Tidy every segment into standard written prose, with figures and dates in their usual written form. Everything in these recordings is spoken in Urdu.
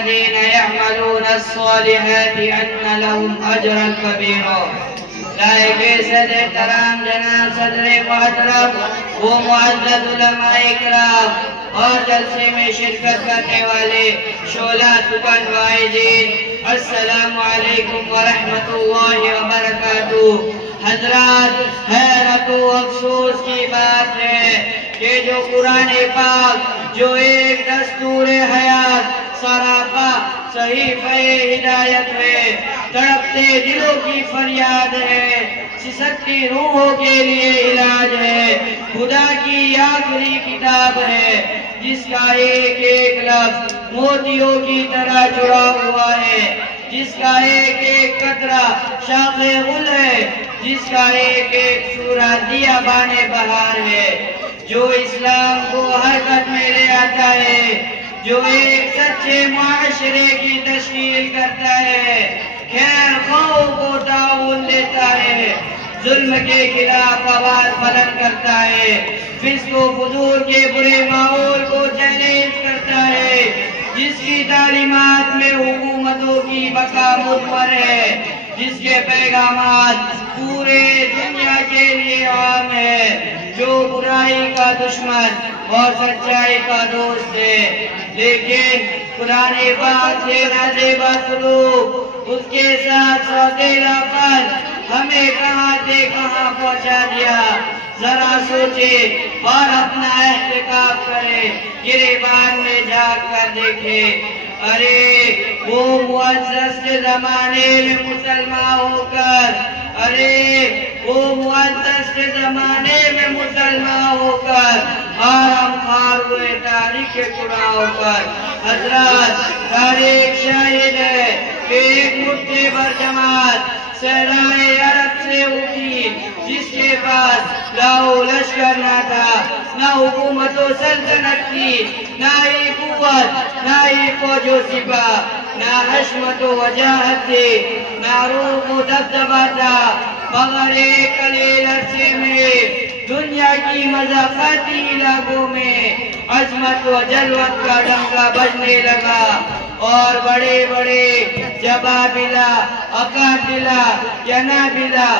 الذين يعملون الصالحات أن لهم أجرا كبيرا. لائق صدر احترام جناب صدر محترم و معزز علماء اکرام اور جلسے میں شرکت کرنے والے شعلہ دکان وائزین، السلام علیکم ورحمۃ اللہ وبرکاتہ. حضرات، حیرت و افسوس کی بات ہے کہ جو قرآن پاک جو ایک دستور حیات سراپا صحیفہ ہدایت ہے، تڑپتے دلوں کی فریاد ہے، سسکتی روحوں کے لیے علاج ہے، خدا کی آخری کتاب ہے، جس کا ایک ایک لفظ موتیوں کی طرح جڑا ہوا ہے، جس کا ایک ایک قطرہ شاخ غل ہے، جس کا ایک ایک سورہ دیا بانے بہار ہے، جو اسلام کو حرکت میں لے آتا ہے، جو ایک سچے معاشرے کی تشکیل کرتا ہے، خیر خواہوں کو تعاون دیتا ہے، ظلم کے خلاف آواز بلند کرتا ہے، فسق و فجور کے برے ماحول کو چیلنج کرتا ہے، جس کی تعلیمات میں حکومتوں کی بقا مضمر ہے، جس کے پیغامات پورے دنیا کے لیے عام ہے، جو برائی کا دشمن اور سچائی کا دوست ہے. لیکن قرآن پاک سے نازیبا سلوک، اس کے ساتھ سوتیلا پن ہمیں کہاں سے کہاں پہنچا دیا. ذرا سوچے اور اپنا احتکاب کرے، گریبان میں جھانک کر دیکھے. ارے وہ معزز کے زمانے میں مسلمان ہو کر، وہ معزز کے زمانے میں مسلمان ہو کر آرام خار ہوئے تاریخ کے پورا ہو کر. حضرات، تاریخ شاہد ہے کہ ایک مٹھی بھر جماعت صحرائے عرب سے اٹھی، جس کے پاس نہ لشکر نہ تھا، نہ حکومت و سلطنت تھی، نہ ہی قوت، نہ ہی فوج و سپاہ، نہ حشمت و وجاہت تھی، نہ روح و دبدبہ تھا، مگر ایک قلیل عرصے میں دنیا کی مضافاتی علاقوں میں عظمت و جلوت کا ڈنکا بجنے لگا، اور بڑے بڑے جبابلہ، اکابلہ، ینابلہ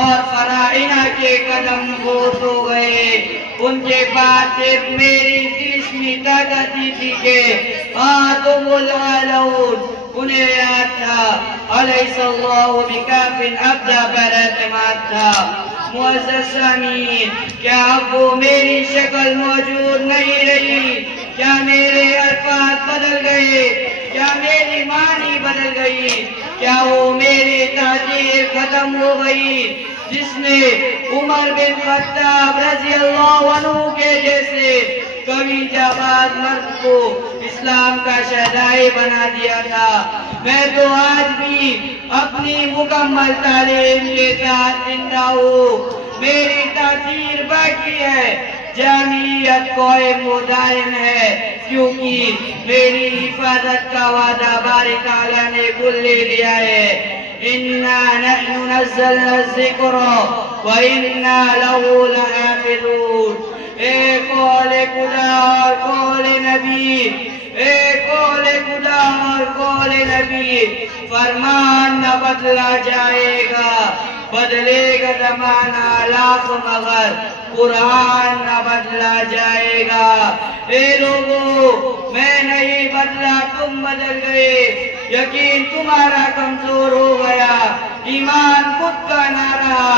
اور فرائنہ کے قدم بوس ہو گئے. ان کے پاس صرف میری تلسمی طاقت تھی کہ تم العالون. انہیں یاد تھا علیہ اللہ بکاف ابدا پر اعتماد تھا. معزز سامعین، کیا اب وہ میری شکل موجود نہیں رہی؟ کیا میرے الفاظ بدل گئے؟ کیا میری معنی بدل گئی؟ کیا وہ میری تحقیر ختم ہو گئی جس نے عمر بن خطاب رضی اللہ عنہ کے جیسے کبھی جاباز مرد کو اسلام کا شہدائی بنا دیا تھا؟ میں تو آج بھی اپنی مکمل تعلیم کے ساتھ زندہ ہوں. میری تاثیر باقی ہے، جامعیت قائم و دائم ہے، کیونکہ میری حفاظت کا وعدہ باری تعالیٰ نے کل لے لیا ہے. اِنَّا نَحْنُ نَزَّلْنَا الذِّكْرَ وَإِنَّا لَهُ لَحَافِظُونَ. اے قول خدا اور قول نبی، اے قول خدا اور قول نبی، فرمان نہ بدلا جائے گا، بدلے گا زمانہ لاکھ مگر قرآن نہ بدلا جائے گا. اے لوگو، میں نہیں بدلا، تم بدل گئے. یقین تمہارا کمزور ہو گیا، ایمان خود کا نہ رہا،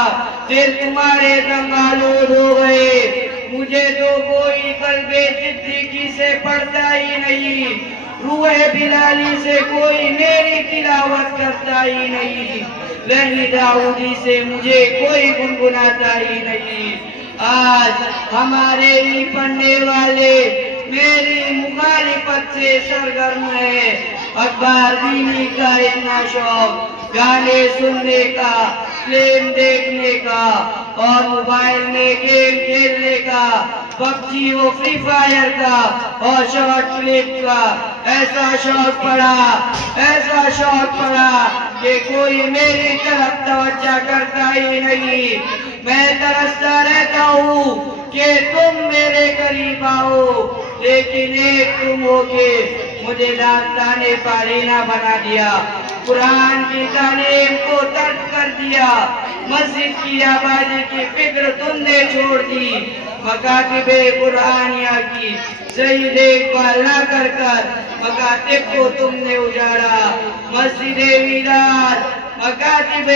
دل تمہارے تنگ آلود ہو گئے. مجھے تو کوئی قلب صدیقی سے پڑھتا ہی نہیں، روح بلالی سے کوئی میری تلاوت کرتا ہی نہیں، لہن داؤدی سے مجھے کوئی گنگناتا ہی نہیں. آج ہمارے ہی پڑھنے والے میری مخالفت سے سرگرم ہے. اخبار بینی کا اتنا شوق، گانے سننے کا، فلم دیکھنے کا اور موبائل میں گیم کھیلنے کا، پب جی و فری فائر کا اور شارٹ کلپ کا ایسا شوق پڑا کہ کوئی میری طرف توجہ کرتا ہی نہیں. میں ترستا رہتا ہوں کہ تم میرے قریب آؤ، لیکن ایک تم ہو کے مجھے داستان پارینا بنا دیا، قرآن کی تعلیم کو ترک کر دیا، مسجد کی آبادی کی فکر تم نے چھوڑ دی، مکاتب قرآنیہ کی صحیح دیکھ بھال نہ کر مکاتب کو تم نے اجاڑا، مسجد ویران، مکاتب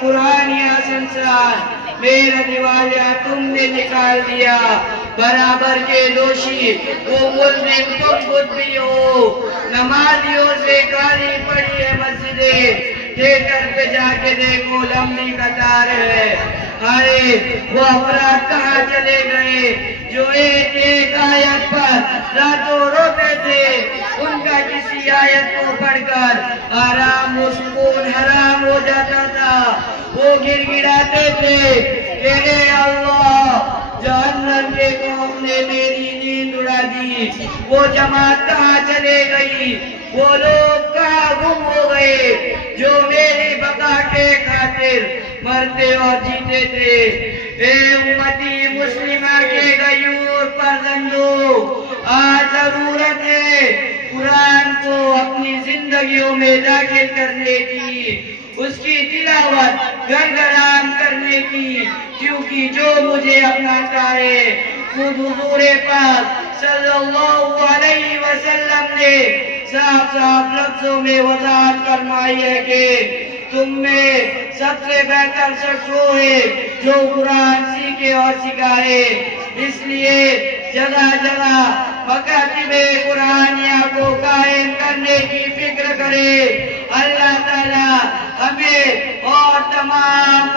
قرآنیہ سنسان، میرا دیوالیہ تم نے نکال دیا، برابر کے دوشی وہ ملزم تم خود بھی ہو، نمازیوں سے گالی پڑی ہے مسجدیں، تھیٹر پہ جا کے دیکھو لمبی قطار ہے، ارے وہ افراد کہاں چلے گئے جو ایک ایک آیت پر راتوں روتے تھے، ان کا کسی آیت کو پڑھ کر آرام و سکون حرام ہو جاتا تھا، وہ گر گڑاتے تھے کہ اے اللہ جہنم کے قوم نے میری نیند اڑا دی، وہ جماعت کہاں چلے گئی، وہ لوگ کہاں گم ہو گئے جو میری بقا کے خاطر مرتے اور جیتے تھے، اے امتی مسلمہ کے غیور فرزندو، آج ضرورت ہے قرآن کو اپنی زندگیوں میں داخل کرنے کی، اس کی تلاوت گھر گھران کرنے کی، کیونکہ جو مجھے اپناتا ہے خود حضور پاک صلی اللہ علیہ وسلم نے صاف صاف لفظوں میں وضاحت فرمائی ہے کہ تم میں سب سے بہتر شخص وہ ہے جو قرآن سیکھے اور سکھائے، اس لیے جگہ جگہ مکاتب قرآنیہ کو قائم کرنے کی فکر کرے۔ اللہ تعالی ہمیں اور تمام